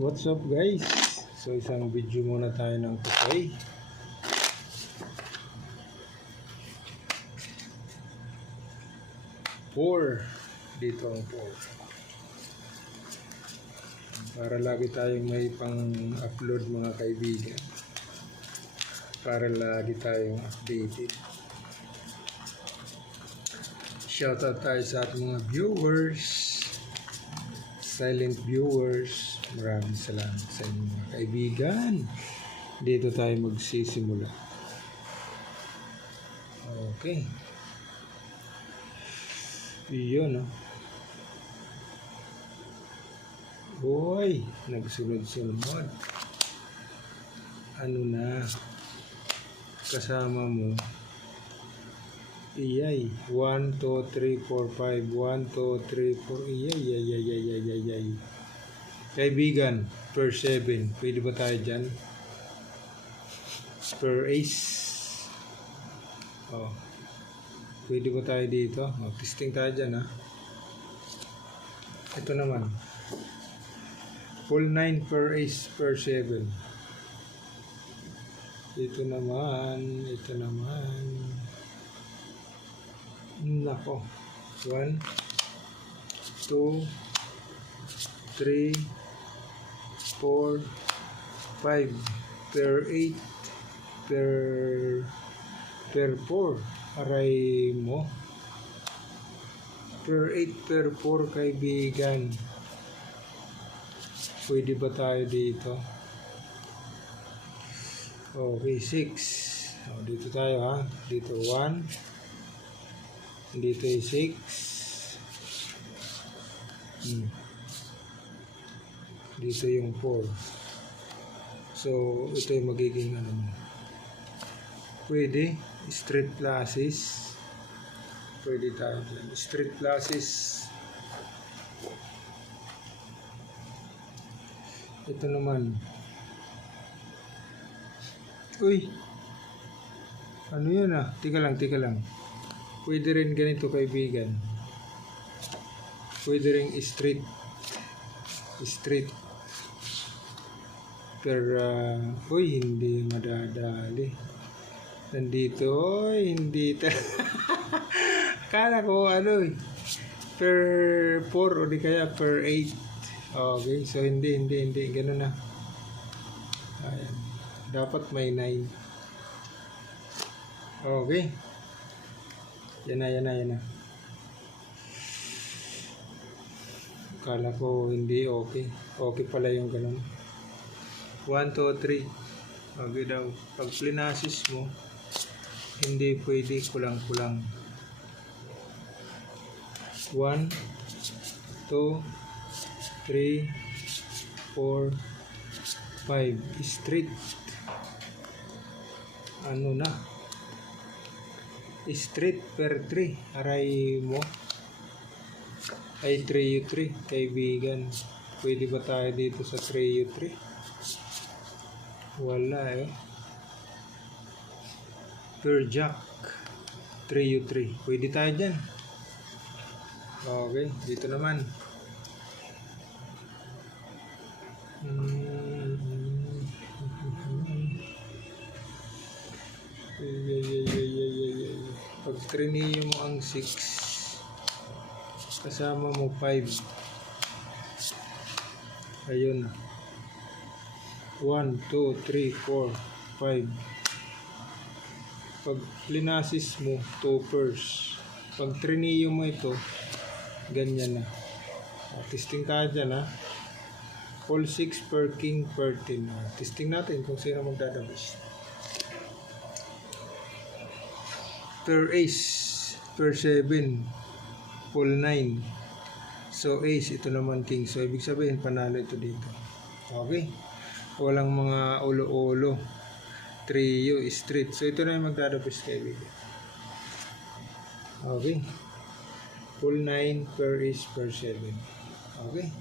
What's up guys? So isang video muna tayo ng tukay. Pour. Dito ang pour. Para lagi tayong may pang-upload mga kaibigan. Para lagi tayong updated. Shoutout tayo sa ating mga viewers. Silent viewers. Maraming salamat sa inyo mga kaibigan. Dito tayo magsisimula. Okay. Iyon, no? Boy, nagsunod-sunod. Ano na? Kasama mo. Iyay. 1, 2, 3, 4, 5. 1, 2, 3, 4. Iyay. Kaibigan, per 7. Pwede ba tayo dyan? Per ace. Oh. Pwede ba tayo dito? Oh, testing tayo dyan, ha? Ito naman. Full 9 per ace per 7. Ito naman. Nako. 1, 2, 3, 4, 5 per 8 per 4. Aray mo. Per 8 per 4 kaibigan. Pwede ba tayo dito? Okay, 6. O, dito tayo, ha. Dito 1. Dito 6. Dito yung 4. So, ito yung magiging ano. Pwede. Street classes. Pwede tayo dyan. Street classes. Ito naman. Uy! Ano yan ah? Tika lang. Pwede rin ganito kaibigan. Pwede rin street. Uy, hindi madadali. Nandito, hindi akala ko per 4 o di kaya per 8. Okay, so hindi, ganun na. Ayan. Dapat may 9. Okay. Yan na. Akala ko hindi okay. Okay pala yung ganun. 1, 2, 3. Okay daw. Pag plinasis mo, hindi pwede kulang-kulang. 1, 2, 3, 4, 5. Street. Ano na? Street per 3. Aray mo. Ay 3U3. Kaibigan. Pwede ba tayo dito sa 3U3? Wala eh. Per jack 3U3. Pwede tayo dyan. Okay, dito naman. Pag trineo mo ang 6, kasama mo 5. Ayun. 1, 2, 3, 4, 5. Pag linasis mo, 2 pairs. Pag trineo mo ito, ganyan na. Testing tayo dyan, ha. All 6 per king per 10. Testing natin kung sino magdadabis. Per ace, per 7, full 9. So ace, ito naman king. So ibig sabihin, panalo ito dito. Okay? Walang mga ulo-ulo. Trio, street. So ito na yung magdadabis kaibigan. Okay? Full 9 per ace per 7. Okay?